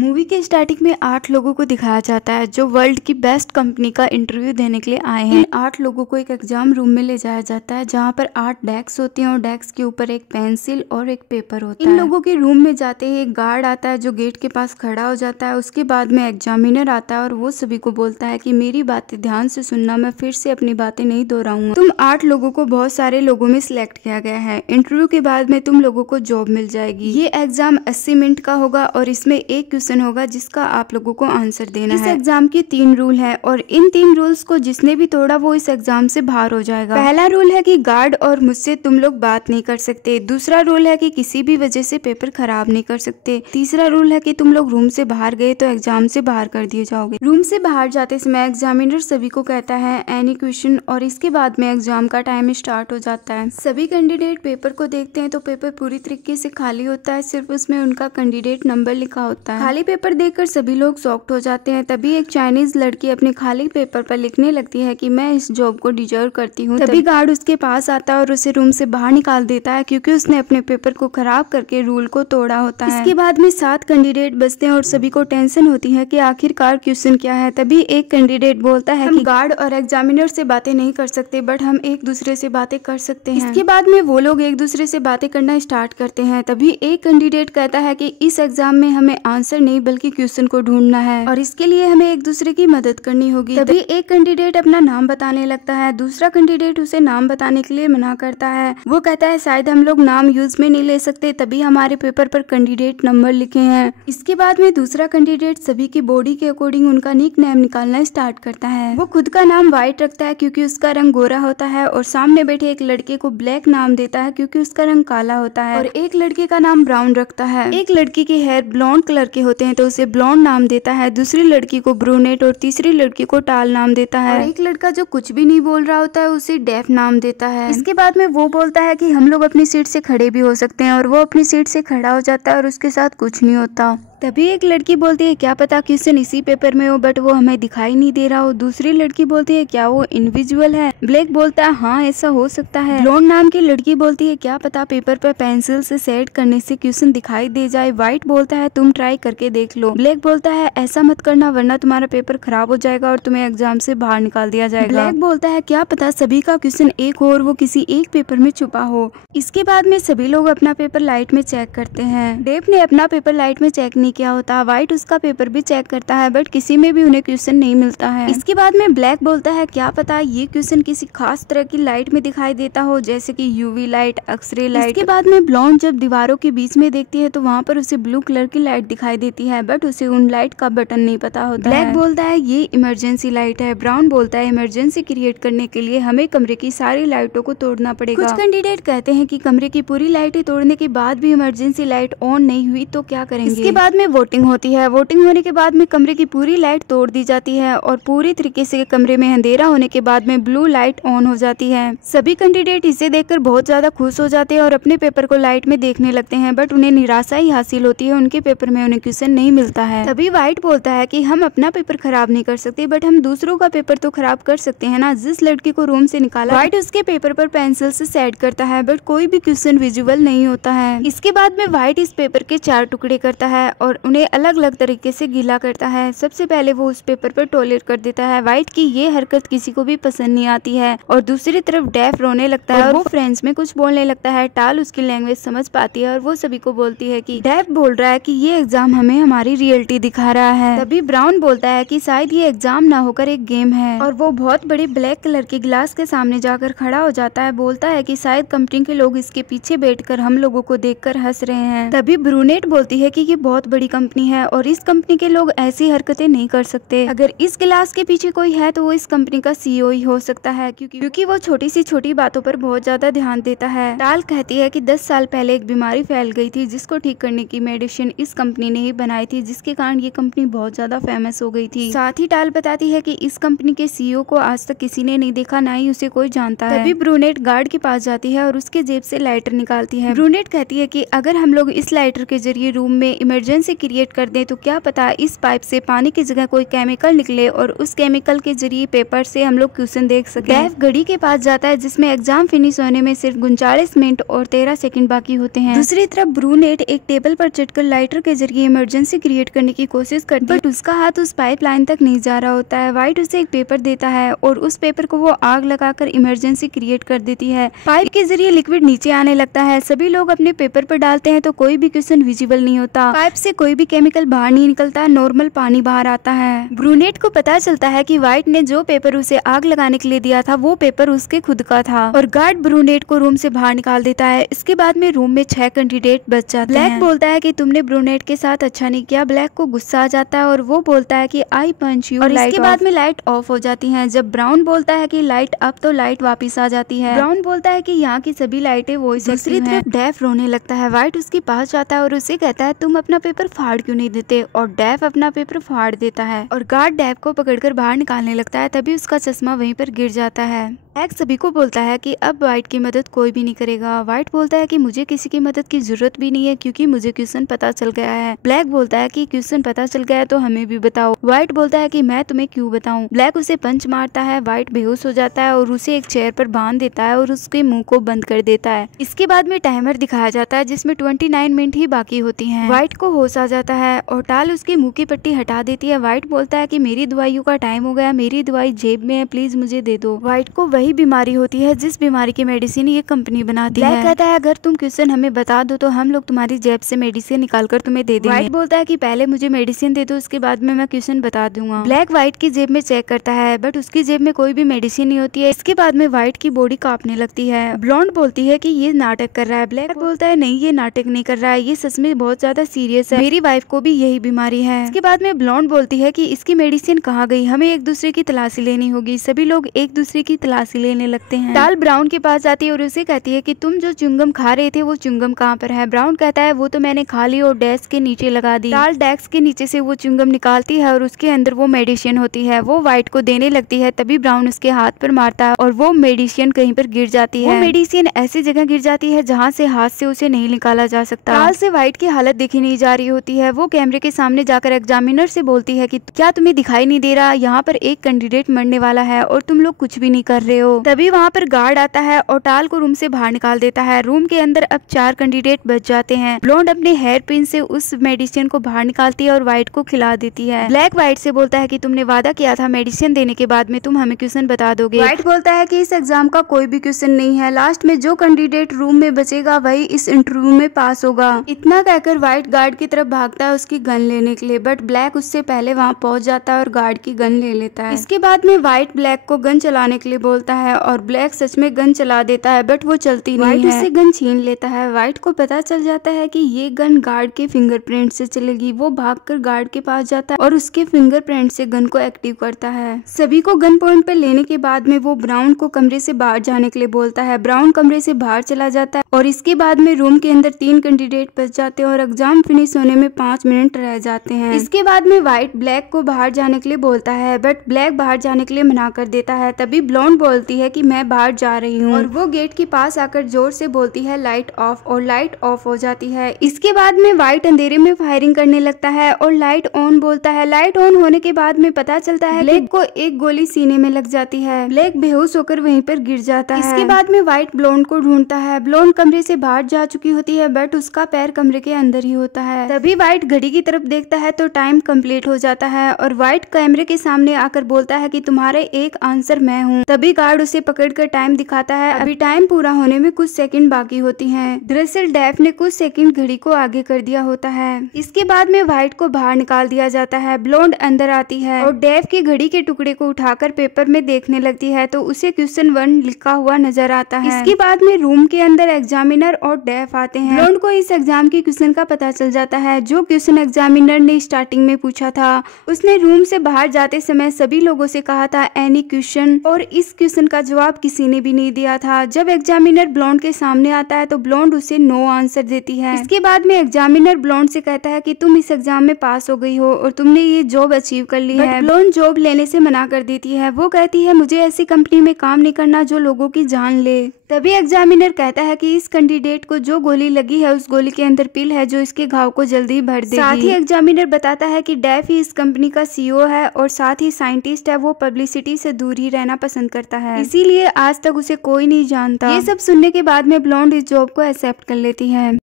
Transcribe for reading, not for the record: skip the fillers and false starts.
Movie के starting में 8 लोगों को दिखाया जाता है जो वर्ल्ड की बेस्ट कंपनी का इंटरव्यू देने के लिए आए हैं। इन 8 लोगों को एक एग्जाम रूम में ले जाया जाता है जहाँ पर 8 डेस्क होते हैं और डेस्क के ऊपर एक पेंसिल और एक पेपर होता है। इन लोगों के रूम में जाते ही एक गार्ड आता है जो गेट के पास खड़ा हो जाता है। उसके बाद में एग्जामिनर आता है और वो सभी को बोलता है कि मेरी बातें ध्यान से सुनना, मैं फिर से अपनी बातें नहीं दोहराऊंगा। तुम 8 लोगों को बहुत सारे लोगों में सिलेक्ट किया गया है। इंटरव्यू के बाद में तुम लोगों को जॉब मिल जाएगी। ये एग्जाम 80 मिनट का होगा और इसमें एक क्वेश्चन होगा जिसका आप लोगों को आंसर देना है। इस एग्जाम के 3 रूल है और इन 3 रूल्स को जिसने भी तोड़ा वो इस एग्जाम से बाहर हो जाएगा। पहला रूल है कि गार्ड और मुझसे तुम लोग बात नहीं कर सकते। दूसरा रूल है कि किसी भी वजह से पेपर खराब नहीं कर सकते। तीसरा रूल है कि तुम लोग रूम से बाहर गए तो एग्जाम से बाहर कर दिए जाओगे। रूम से बाहर जाते समय एग्जामिनर सभी को कहता है एनी क्वेश्चन और इसके बाद में एग्जाम का टाइम स्टार्ट हो जाता है। सभी कैंडिडेट पेपर को देखते हैं तो पेपर पूरी तरीके से खाली होता है, सिर्फ उसमें उनका कैंडिडेट नंबर लिखा होता है। खाली पेपर देखकर सभी लोग शॉक्ड हो जाते हैं। तभी एक चाइनीज लड़की अपने खाली पेपर पर लिखने लगती है कि मैं इस जॉब को डिजर्व करती हूँ। तभी गार्ड उसके पास आता है और उसे रूम से बाहर निकाल देता है क्योंकि उसने अपने पेपर को खराब करके रूल को तोड़ा होता है। इसके बाद में 7 कैंडिडेट बचते हैं और सभी को टेंशन होती है कि आखिरकार क्वेश्चन क्या है। तभी एक कैंडिडेट बोलता है कि गार्ड और एग्जामिनर से बातें नहीं कर सकते बट हम एक दूसरे से बातें कर सकते हैं। इसके बाद में वो लोग एक दूसरे से बातें करना स्टार्ट करते हैं। तभी एक कैंडिडेट कहता है कि इस एग्जाम में हमें आंसर नहीं बल्कि क्वेश्चन को ढूंढना है और इसके लिए हमें एक दूसरे की मदद करनी होगी। तभी एक कैंडिडेट अपना नाम बताने लगता है। दूसरा कैंडिडेट उसे नाम बताने के लिए मना करता है। वो कहता है शायद हम लोग नाम यूज में नहीं ले सकते, तभी हमारे पेपर पर कैंडिडेट नंबर लिखे हैं। इसके बाद में दूसरा कैंडिडेट सभी की बॉडी के अकॉर्डिंग उनका निक नेम निकालना स्टार्ट करता है। वो खुद का नाम व्हाइट रखता है क्योंकि उसका रंग गोरा होता है और सामने बैठे एक लड़के को ब्लैक नाम देता है क्योंकि उसका रंग काला होता है और एक लड़के का नाम ब्राउन रखता है। एक लड़की के हेयर ब्लॉन्ड कलर के होते हैं तो उसे ब्लॉन्ड नाम देता है। दूसरी लड़की को ब्रूनेट और तीसरी लड़की को टाल नाम देता है और एक लड़का जो कुछ भी नहीं बोल रहा होता है उसे डेफ नाम देता है। इसके बाद में वो बोलता है कि हम लोग अपनी सीट से खड़े भी हो सकते हैं और वो अपनी सीट से खड़ा हो जाता है और उसके साथ कुछ नहीं होता। तभी एक लड़की बोलती है क्या पता क्वेश्चन इसी पेपर में हो बट वो हमें दिखाई नहीं दे रहा हो। दूसरी लड़की बोलती है क्या वो इनविजिबल है। ब्लैक बोलता है हाँ ऐसा हो सकता है। ब्लॉन्ड नाम की लड़की बोलती है क्या पता पेपर पर पेंसिल से सेट करने से क्वेश्चन दिखाई दे जाए। व्हाइट बोलता है तुम ट्राई करके देख लो। ब्लैक बोलता है ऐसा मत करना वरना तुम्हारा पेपर खराब हो जाएगा और तुम्हें एग्जाम से बाहर निकाल दिया जाएगा। ब्लैक बोलता है क्या पता सभी का क्वेश्चन एक हो और वो किसी एक पेपर में छुपा हो। इसके बाद में सभी लोग अपना पेपर लाइट में चेक करते हैं। डेव ने अपना पेपर लाइट में चेक नहीं किया होता। व्हाइट उसका पेपर भी चेक करता है बट किसी में भी उन्हें क्वेश्चन नहीं मिलता है। इसके बाद में ब्लैक बोलता है क्या पता ये क्वेश्चन किसी खास तरह की लाइट में दिखाई देता हो जैसे कि यूवी लाइट, एक्सरे लाइट। इसके बाद में ब्लॉन्ड जब दीवारों के बीच में देखती है तो वहाँ पर उसे ब्लू कलर की लाइट दिखाई देती है बट उसे उन लाइट का बटन नहीं पता होता। ब्लैक बोलता है ये इमरजेंसी लाइट है। ब्राउन बोलता है इमरजेंसी क्रिएट करने के लिए हमें कमरे की सारी लाइटों को तोड़ना पड़ेगा। कुछ कैंडिडेट कहते हैं कि कमरे की पूरी लाइटें तोड़ने के बाद भी इमरजेंसी लाइट ऑन नहीं हुई तो क्या करेंगे। इसके बाद में वोटिंग होती है। वोटिंग होने के बाद में कमरे की पूरी लाइट तोड़ दी जाती है और पूरी तरीके से कमरे में अंधेरा होने के बाद में ब्लू लाइट ऑन हो जाती है। सभी कैंडिडेट इसे देखकर बहुत ज्यादा खुश हो जाते हैं और अपने पेपर को लाइट में देखने लगते हैं बट उन्हें निराशा ही हासिल होती है। उनके पेपर में उन्हें क्वेश्चन नहीं मिलता है। तभी व्हाइट बोलता है कि हम अपना पेपर खराब नहीं कर सकते बट हम दूसरों का पेपर तो खराब कर सकते हैं ना। जिस लड़की को रूम से निकाला व्हाइट उसके पेपर पर पेंसिल से सेट करता है बट कोई भी क्वेश्चन विजुअल नहीं होता है। इसके बाद में व्हाइट इस पेपर के 4 टुकड़े करता है और उन्हें अलग अलग तरीके से गीला करता है। सबसे पहले वो उस पेपर पर टॉयलेट कर देता है। व्हाइट की ये हरकत किसी को भी पसंद नहीं आती है और दूसरी तरफ डेफ रोने लगता है और वो फ्रेंच में कुछ बोलने लगता है। टाल उसकी लैंग्वेज समझ पाती है और वो सभी को बोलती है कि डेफ बोल रहा है कि ये एग्जाम हमें हमारी रियलिटी दिखा रहा है। तभी ब्राउन बोलता है कि शायद ये एग्जाम ना होकर एक गेम है और वो बहुत बड़े ब्लैक कलर के गिलास के सामने जाकर खड़ा हो जाता है। बोलता है कि शायद कंपनी के लोग इसके पीछे बैठकर हम लोगों को देखकर हंस रहे हैं। तभी ब्रूनेट बोलती है कि ये बहुत बड़ी कंपनी है और इस कंपनी के लोग ऐसी हरकतें नहीं कर सकते। अगर इस गिलास के पीछे कोई है तो वो इस कंपनी का सीईओ ही हो सकता है क्योंकि वो छोटी सी छोटी बातों पर बहुत ज्यादा ध्यान देता है। टाल कहती है कि 10 साल पहले एक बीमारी फैल गई थी जिसको ठीक करने की मेडिसिन इस कंपनी ने ही बनाई थी जिसके कारण ये कंपनी बहुत ज्यादा फेमस हो गई थी। साथ ही टाल बताती है कि इस कंपनी के सीईओ को आज तक किसी ने नहीं देखा, ना ही उसे कोई जानता है। तभी ब्रूनेट गार्ड के पास जाती है और उसके जेब से लाइटर निकालती है। ब्रूनेट कहती है कि अगर हम लोग इस लाइटर के जरिए रूम में इमरजेंसी से क्रिएट कर दें तो क्या पता इस पाइप से पानी की जगह कोई केमिकल निकले और उस केमिकल के जरिए पेपर से हम लोग क्वेश्चन देख सकें। डेव घड़ी के पास जाता है जिसमें एग्जाम फिनिश होने में सिर्फ 39 मिनट और 13 सेकंड बाकी होते हैं। दूसरी तरफ ब्रूनेट एक टेबल पर चढ़कर लाइटर के जरिए इमरजेंसी क्रिएट करने की कोशिश करती है, बट उसका हाथ उस पाइप लाइन तक नहीं जा रहा होता है। व्हाइट उसे एक पेपर देता है और उस पेपर को वो आग लगाकर इमरजेंसी क्रिएट कर देती है। पाइप के जरिए लिक्विड नीचे आने लगता है। सभी लोग अपने पेपर पर डालते हैं तो कोई भी क्वेश्चन विजिबल नहीं होता। पाइप से कोई भी केमिकल बाहर नहीं निकलता, नॉर्मल पानी बाहर आता है। ब्रूनेट को पता चलता है कि व्हाइट ने जो पेपर उसे आग लगाने के लिए दिया था वो पेपर उसके खुद का था और गार्ड ब्रूनेट को रूम से बाहर निकाल देता है। इसके बाद में रूम में 6 कैंडिडेट बच जाते हैं। ब्लैक बोलता है कि तुमने ब्रूनेट के साथ अच्छा नहीं किया। ब्लैक को गुस्सा आ जाता है और वो बोलता है कि आई पंच यू, और इसके बाद में लाइट ऑफ हो जाती है। जब ब्राउन बोलता है कि लाइट अब तो लाइट वापस आ जाती है। ब्राउन बोलता है कि यहाँ की सभी लाइटें वॉइस दूसरी तरफ डेव रोने लगता है। व्हाइट उसके पास जाता है और उसे कहता है तुम अपना पेपर फाड़ क्यों नहीं देते, और डेव अपना पेपर फाड़ देता है और गार्ड डेव को पकड़कर बाहर निकालने लगता है। तभी उसका चश्मा वहीं पर गिर जाता है। ब्लैक सभी को बोलता है कि अब व्हाइट की मदद कोई भी नहीं करेगा। व्हाइट बोलता है कि मुझे किसी की मदद की जरूरत भी नहीं है क्योंकि मुझे क्वेश्चन पता चल गया है। ब्लैक बोलता है कि क्वेश्चन पता चल गया है तो हमें भी बताओ। व्हाइट बोलता है कि मैं तुम्हें क्यों बताऊं। ब्लैक उसे पंच मारता है। व्हाइट बेहोश हो जाता है और उसे एक चेयर पर बांध देता है और उसके मुंह को बंद कर देता है। इसके बाद में टाइमर दिखाया जाता है जिसमें 29 मिनट ही बाकी होती है। व्हाइट को होश आ जाता है और टाल उसकी मुंह की पट्टी हटा देती है। व्हाइट बोलता है कि मेरी दवाइयों का टाइम हो गया, मेरी दवाई जेब में है, प्लीज मुझे दे दो। व्हाइट को वही बीमारी होती है जिस बीमारी की मेडिसिन ये कंपनी बनाती है। ब्लैक कहता है अगर तुम क्वेश्चन हमें बता दो तो हम लोग तुम्हारी जेब से मेडिसिन निकाल कर तुम्हें दे देंगे। व्हाइट बोलता है कि पहले मुझे मेडिसिन दे दो, उसके बाद में मैं क्वेश्चन बता दूंगा। ब्लैक व्हाइट की जेब में चेक करता है बट उसकी जेब में कोई भी मेडिसिन नहीं होती है। इसके बाद में व्हाइट की बॉडी कांपने लगती है। ब्लॉन्ड बोलती है कि ये नाटक कर रहा है। ब्लैक बोलता है नहीं ये नाटक नहीं कर रहा है, ये सच में बहुत ज्यादा सीरियस है, मेरी वाइफ को भी यही बीमारी है। इसके बाद में ब्लॉन्ड बोलती है कि इसकी मेडिसिन कहाँ गई, हमें एक दूसरे की तलाशी लेनी होगी। सभी लोग एक दूसरे की तलाशी लेने लगते हैं। टाल ब्राउन के पास जाती है और उसे कहती है कि तुम जो च्युइंगम खा रहे थे वो च्युइंगम कहाँ पर है। ब्राउन कहता है वो तो मैंने खा ली और डेस्क के नीचे लगा दी। टाल डेस्क के नीचे से वो च्युइंगम निकालती है और उसके अंदर वो मेडिसिन होती है। वो व्हाइट को देने लगती है तभी ब्राउन उसके हाथ पर मारता है और वो मेडिसिन कहीं पर गिर जाती है। वो मेडिसिन ऐसी जगह गिर जाती है जहाँ से हाथ से उसे नहीं निकाला जा सकता। टाल से व्हाइट की हालत देखी नहीं जा रही होती है। वो कैमरे के सामने जाकर एग्जामिनर से बोलती है कि क्या तुम्हें दिखाई नहीं दे रहा, यहाँ पर एक कैंडिडेट मरने वाला है और तुम लोग कुछ भी नहीं कर रहे हो। तभी वहाँ पर गार्ड आता है और टाल को रूम से बाहर निकाल देता है। रूम के अंदर अब 4 कैंडिडेट बच जाते हैं। ब्लॉन्ड अपने हेयर पिन से उस मेडिसिन को बाहर निकालती है और व्हाइट को खिला देती है। ब्लैक व्हाइट से बोलता है कि तुमने वादा किया था मेडिसिन देने के बाद में तुम हमें क्वेश्चन बता दोगे। व्हाइट बोलता है कि इस एग्जाम का कोई भी क्वेश्चन नहीं है, लास्ट में जो कैंडिडेट रूम में बचेगा वही इस इंटरव्यू में पास होगा। इतना कहकर व्हाइट गार्ड की तरफ भागता है उसकी गन लेने के लिए, बट ब्लैक उससे पहले वहाँ पहुंच जाता है और गार्ड की गन ले लेता है। इसके बाद में व्हाइट ब्लैक को गन चलाने के लिए बोलता है और ब्लैक सच में गन चला देता है बट वो चलती नहीं है। व्हाइट उससे गन छीन लेता है। व्हाइट को पता चल जाता है कि ये गन गार्ड के फिंगरप्रिंट से चलेगी। वो भागकर गार्ड के पास जाता है और उसके फिंगरप्रिंट से गन को एक्टिव करता है। सभी को गन पॉइंट पे लेने के बाद में वो ब्राउन को कमरे से बाहर जाने के लिए बोलता है। ब्राउन कमरे से बाहर चला जाता है और इसके बाद में रूम के अंदर 3 कैंडिडेट बच जाते हैं और एग्जाम फिनिश होने में 5 मिनट रह जाते हैं। इसके बाद में व्हाइट ब्लैक को बाहर जाने के लिए बोलता है बट ब्लैक बाहर जाने के लिए मना कर देता है। तभी ब्लॉन्ड बोलती है कि मैं बाहर जा रही हूँ और वो गेट के पास आकर जोर से बोलती है लाइट ऑफ, और लाइट ऑफ हो जाती है। इसके बाद में व्हाइट अंधेरे में फायरिंग करने लगता है और लाइट ऑन बोलता है। लाइट ऑन होने के बाद में पता चलता है ब्लैक को एक गोली सीने में लग जाती है। ब्लैक बेहोश होकर वहीं पर गिर जाता है। इसके बाद में व्हाइट ब्लॉन्ड को ढूंढता है। ब्लॉन्ड कमरे से बाहर जा चुकी होती है बट उसका पैर कमरे के अंदर ही होता है। तभी व्हाइट घड़ी की तरफ देखता है तो टाइम कंप्लीट हो जाता है और व्हाइट कैमरे के सामने आकर बोलता है कि तुम्हारे एक आंसर मैं हूँ। तभी गार्ड उसे पकड़कर टाइम दिखाता है। अभी टाइम पूरा होने में कुछ सेकंड बाकी होती हैं। दरअसल डेफ ने कुछ सेकंड घड़ी को आगे कर दिया होता है। इसके बाद में व्हाइट को बाहर निकाल दिया जाता है। ब्लॉन्ड अंदर आती है और डेफ की घड़ी के टुकड़े को उठाकर पेपर में देखने लगती है तो उसे क्वेश्चन 1 लिखा हुआ नजर आता है। इसके बाद में रूम के अंदर एग्जामिनर और डेफ आते हैं। ब्लॉन्ड को इस एग्जाम के क्वेश्चन का पता चल जाता है जो क्वेश्चन एग्जामिनर ने स्टार्टिंग में पूछा था। उसने रूम से बाहर जाते समय सभी लोगों से कहा था एनी क्वेश्चन, और इस क्वेश्चन क्वेश्चन का जवाब किसी ने भी नहीं दिया था। जब एग्जामिनर ब्लॉन्ड के सामने आता है तो ब्लॉन्ड उसे नो आंसर देती है। इसके बाद में एग्जामिनर ब्लॉन्ड से कहता है कि तुम इस एग्जाम में पास हो गई हो और तुमने ये जॉब अचीव कर ली है। ब्लॉन्ड जॉब लेने से मना कर देती है। वो कहती है मुझे ऐसी कंपनी में काम नहीं करना जो लोगों की जान ले। तभी एग्जामिनर कहता है कि इस कैंडिडेट को जो गोली लगी है उस गोली के अंदर पिल है जो इसके घाव को जल्दी भर देगी। साथ ही एग्जामिनर बताता है कि डेफ ही इस कंपनी का सीईओ है और साथ ही साइंटिस्ट है। वो पब्लिसिटी से दूर ही रहना पसंद करता है, इसीलिए आज तक उसे कोई नहीं जानता। ये सब सुनने के बाद में ब्लॉन्ड इस जॉब को एक्सेप्ट कर लेती है।